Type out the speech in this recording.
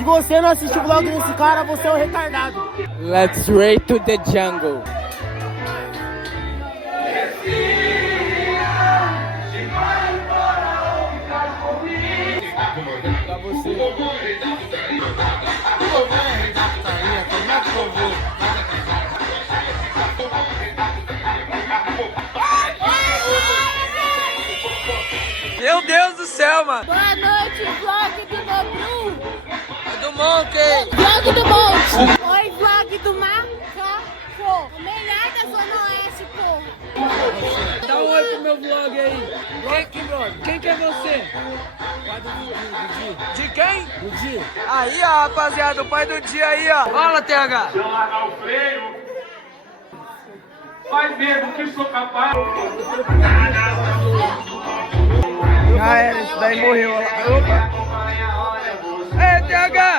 Se você não assiste o vlog desse cara, você é um retardado. Let's raid to the jungle. Pra você. Meu Deus do céu, mano. Boa noite, vlog do Nobru. É do Monkey. Vlog do Monte. Oi, vlog do Macaco. O melhor da Zona Oeste, porra. Dá um oi pro meu vlog aí. Quem que é você? De quem? Do dia. Aí, ó, rapaziada, o pai do dia aí, ó. Fala, TH. Se eu largar o freio, faz mesmo que sou capaz. Já era, isso daí morreu. Ei, TH!